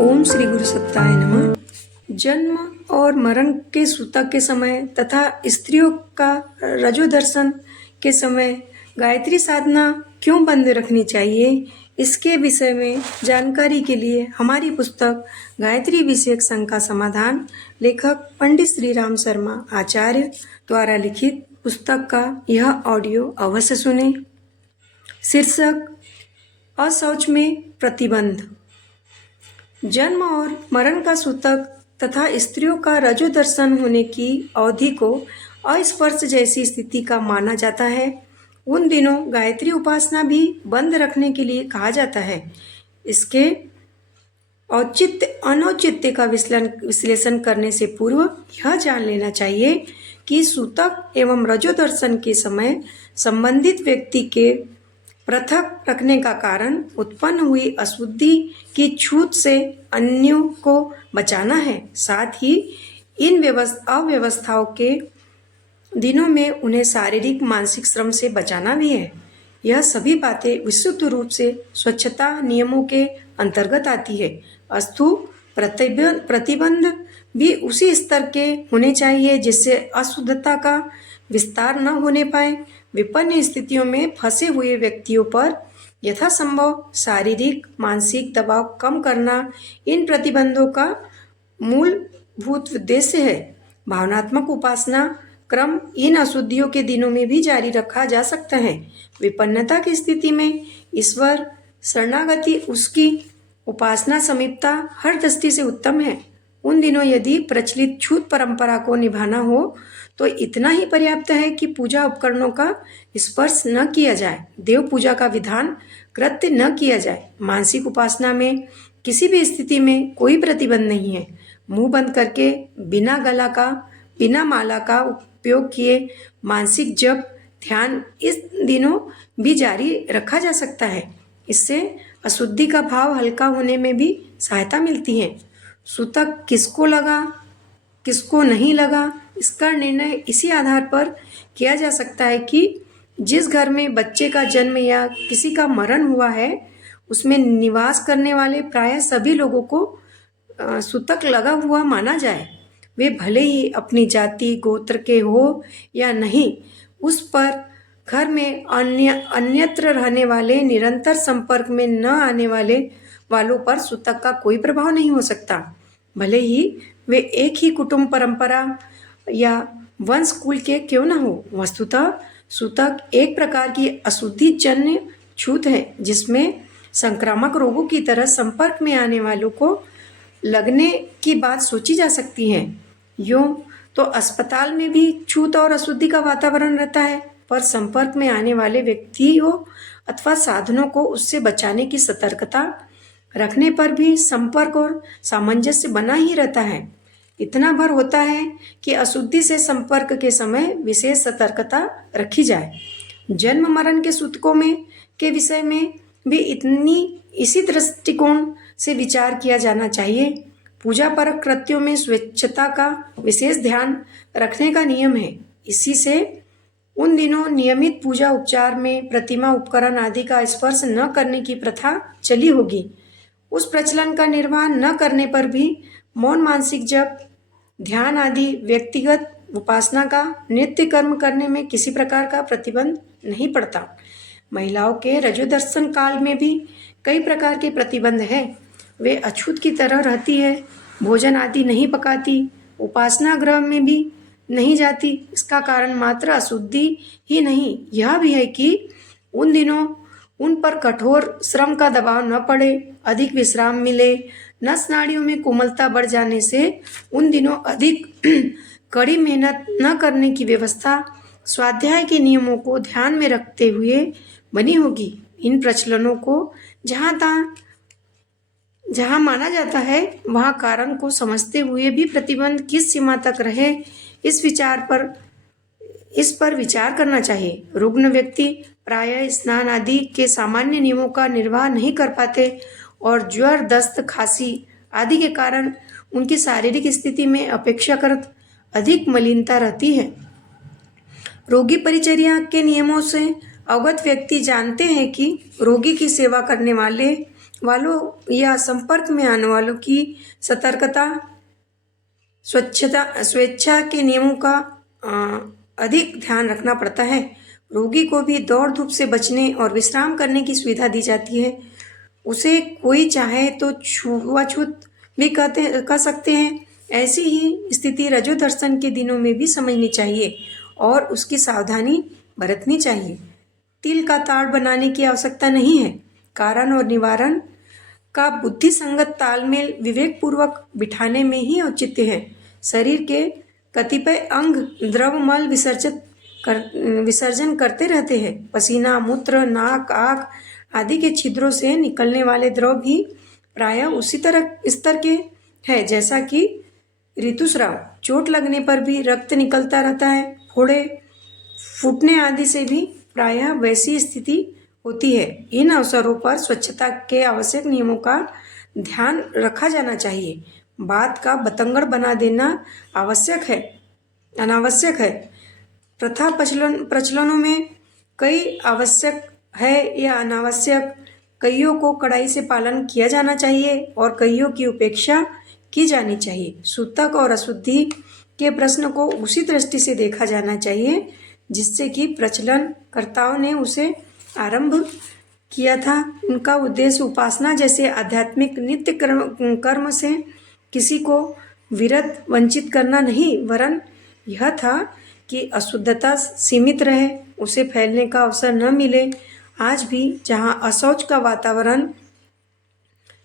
ओम श्री गुरु सत्ताय नमः। जन्म और मरण के सूतक के समय तथा स्त्रियों का रजो दर्शन के समय गायत्री साधना क्यों बंद रखनी चाहिए, इसके विषय में जानकारी के लिए हमारी पुस्तक गायत्री विषयक शंका समाधान लेखक पंडित श्री राम शर्मा आचार्य द्वारा लिखित पुस्तक का यह ऑडियो अवश्य सुने। शीर्षक अशौच में प्रतिबंध। जन्म और मरण का सूतक तथा स्त्रियों का रजो दर्शन होने की अवधि को अस्पर्श जैसी स्थिति का माना जाता है। उन दिनों गायत्री उपासना भी बंद रखने के लिए कहा जाता है। इसके औचित्य अनौचित्य का विश्लेषण करने से पूर्व यह जान लेना चाहिए कि सूतक एवं रजो दर्शन के समय संबंधित व्यक्ति के पृथक रखने का कारण उत्पन्न हुई अशुद्धि की छूत से अन्यों को बचाना है। साथ ही इन अव्यवस्थाओं के दिनों में उन्हें शारीरिक मानसिक श्रम से बचाना भी है। यह सभी बातें विशुद्ध रूप से स्वच्छता नियमों के अंतर्गत आती है। अस्तु प्रतिबंध भी उसी स्तर के होने चाहिए जिससे अशुद्धता का विस्तार न होने पाए। विपन्न स्थितियों में फंसे हुए व्यक्तियों पर यथासंभव शारीरिक मानसिक दबाव कम करना इन प्रतिबंधों का मूलभूत उद्देश्य है। भावनात्मक उपासना क्रम इन अशुद्धियों के दिनों में भी जारी रखा जा सकता है। विपन्नता की स्थिति में ईश्वर शरणागति उसकी उपासना समीपता हर दृष्टि से उत्तम है। उन दिनों यदि प्रचलित छूत परंपरा को निभाना हो तो इतना ही पर्याप्त है कि पूजा उपकरणों का स्पर्श न किया जाए, देव पूजा का विधान कृत्य न किया जाए। मानसिक उपासना में किसी भी स्थिति में कोई प्रतिबंध नहीं है। मुंह बंद करके बिना माला का उपयोग किए मानसिक जप ध्यान इस दिनों भी जारी रखा जा सकता है। इससे अशुद्धि का भाव हल्का होने में भी सहायता मिलती है। सूतक किसको लगा किसको नहीं लगा, इसका निर्णय इसी आधार पर किया जा सकता है कि जिस घर में बच्चे का जन्म या किसी का मरण हुआ है उसमें निवास करने वाले प्रायः सभी लोगों को सूतक लगा हुआ माना जाए। वे भले ही अपनी जाति गोत्र के हो या नहीं, उस पर घर में अन्यत्र रहने वाले निरंतर संपर्क में न आने वालों पर सूतक का कोई प्रभाव नहीं हो सकता। भले ही वे एक ही कुटुंब परंपरा या वंश कुल के क्यों न हो। वस्तुतः सूतक एक प्रकार की अशुद्धि जन्य छूत है जिसमें संक्रामक रोगों की तरह संपर्क में आने वालों को लगने की बात सोची जा सकती है। यूं तो अस्पताल में भी छूत और अशुद्धि का वातावरण रहता है, पर संपर्क में आने वाले व्यक्तियों अथवा साधनों को उससे बचाने की सतर्कता रखने पर भी संपर्क और सामंजस्य बना ही रहता है। इतना भर होता है कि अशुद्धि से संपर्क के समय विशेष सतर्कता रखी जाए। जन्म मरण के सूतकों के विषय में भी इसी दृष्टिकोण से विचार किया जाना चाहिए। पूजा परक कृत्यों में स्वच्छता का विशेष ध्यान रखने का नियम है। इसी से उन दिनों नियमित पूजा उपचार में प्रतिमा उपकरण आदि का स्पर्श न करने की प्रथा चली होगी। उस प्रचलन का निर्वाह न करने पर भी मौन मानसिक जप ध्यान आदि व्यक्तिगत उपासना का नित्य कर्म करने में किसी प्रकार का प्रतिबंध नहीं पड़ता। महिलाओं के रजो दर्शन काल में भी कई प्रकार के प्रतिबंध हैं। वे अछूत की तरह रहती है, भोजन आदि नहीं पकाती, उपासना गृह में भी नहीं जाती। इसका कारण मात्र अशुद्धि ही नहीं, यह भी है कि उन दिनों उन पर कठोर श्रम का दबाव न पड़े, अधिक विश्राम मिले। नस नाड़ियों में कोमलता बढ़ जाने से उन दिनों अधिक कड़ी मेहनत न करने की व्यवस्था स्वाध्याय के नियमों को ध्यान में रखते हुए बनी होगी। इन प्रचलनों को जहाँ माना जाता है वहाँ कारण को समझते हुए भी प्रतिबंध किस सीमा तक रहे, इस पर विचार करना चाहिए। रुग्ण व्यक्ति प्रायः स्नान आदि के सामान्य नियमों का निर्वाह नहीं कर पाते और ज्वर दस्त खांसी आदि के कारण उनकी शारीरिक स्थिति में अपेक्षाकृत अधिक मलिनता रहती है। रोगी परिचर्या के नियमों से अवगत व्यक्ति जानते हैं कि रोगी की सेवा करने वाले वालों या संपर्क में आने वालों की सतर्कता, स्वेच्छा के नियमों का अधिक ध्यान रखना पड़ता है। रोगी को भी दौड़ धूप से बचने और विश्राम करने की सुविधा दी जाती है। उसे कोई चाहे तो छुआछूत भी कर सकते हैं। ऐसी ही स्थिति रजो दर्शन के दिनों में भी समझनी चाहिए और उसकी सावधानी बरतनी चाहिए। तिल का ताड़ बनाने की आवश्यकता नहीं है। कारण और निवारण का बुद्धि संगत तालमेल विवेक पूर्वक बिठाने में ही औचित्य है। शरीर के कतिपय अंग द्रवमल विसर्जन करते रहते हैं। पसीना, मूत्र, नाक, आँख आदि के छिद्रों से निकलने वाले द्रव भी प्रायः उसी तरह स्तर के है जैसा कि ऋतुस्राव। चोट लगने पर भी रक्त निकलता रहता है। फोड़े फूटने आदि से भी प्रायः वैसी स्थिति होती है। इन अवसरों पर स्वच्छता के आवश्यक नियमों का ध्यान रखा जाना चाहिए। बात का बतंगड़ बना देना अनावश्यक है। प्रथा प्रचलनों में कई आवश्यक है या अनावश्यक, कईयों को कड़ाई से पालन किया जाना चाहिए और कईयों की उपेक्षा की जानी चाहिए। सूतक और अशुद्धि के प्रश्न को उसी दृष्टि से देखा जाना चाहिए जिससे कि प्रचलनकर्ताओं ने उसे आरंभ किया था। उनका उद्देश्य उपासना जैसे आध्यात्मिक नित्य कर्म से किसी को विरत वंचित करना नहीं, वरन यह था कि अशुद्धता सीमित रहे, उसे फैलने का अवसर न मिले। आज भी जहाँ अशौच का वातावरण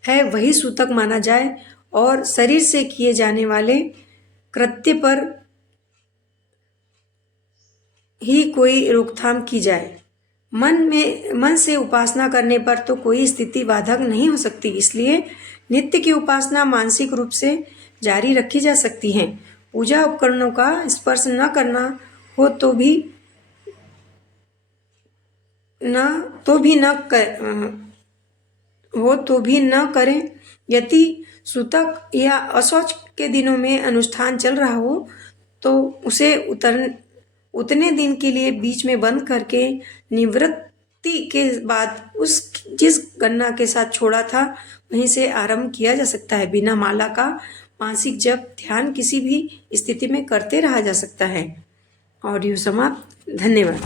है वही सूतक माना जाए और शरीर से किए जाने वाले कृत्य पर ही कोई रोकथाम की जाए। मन से उपासना करने पर तो कोई स्थिति बाधक नहीं हो सकती, इसलिए नित्य की उपासना मानसिक रूप से जारी रखी जा सकती है। पूजा उपकरणों का स्पर्श न करना हो तो भी न करें। यदि सूतक या अशौच के दिनों में अनुष्ठान चल रहा हो तो उसे उतने दिन के लिए बीच में बंद करके निवृत्ति के बाद जिस गणना के साथ छोड़ा था वहीं से आरंभ किया जा सकता है। बिना माला का मासिक जप ध्यान किसी भी स्थिति में करते रहा जा सकता है। ऑडियो समाप्त। धन्यवाद।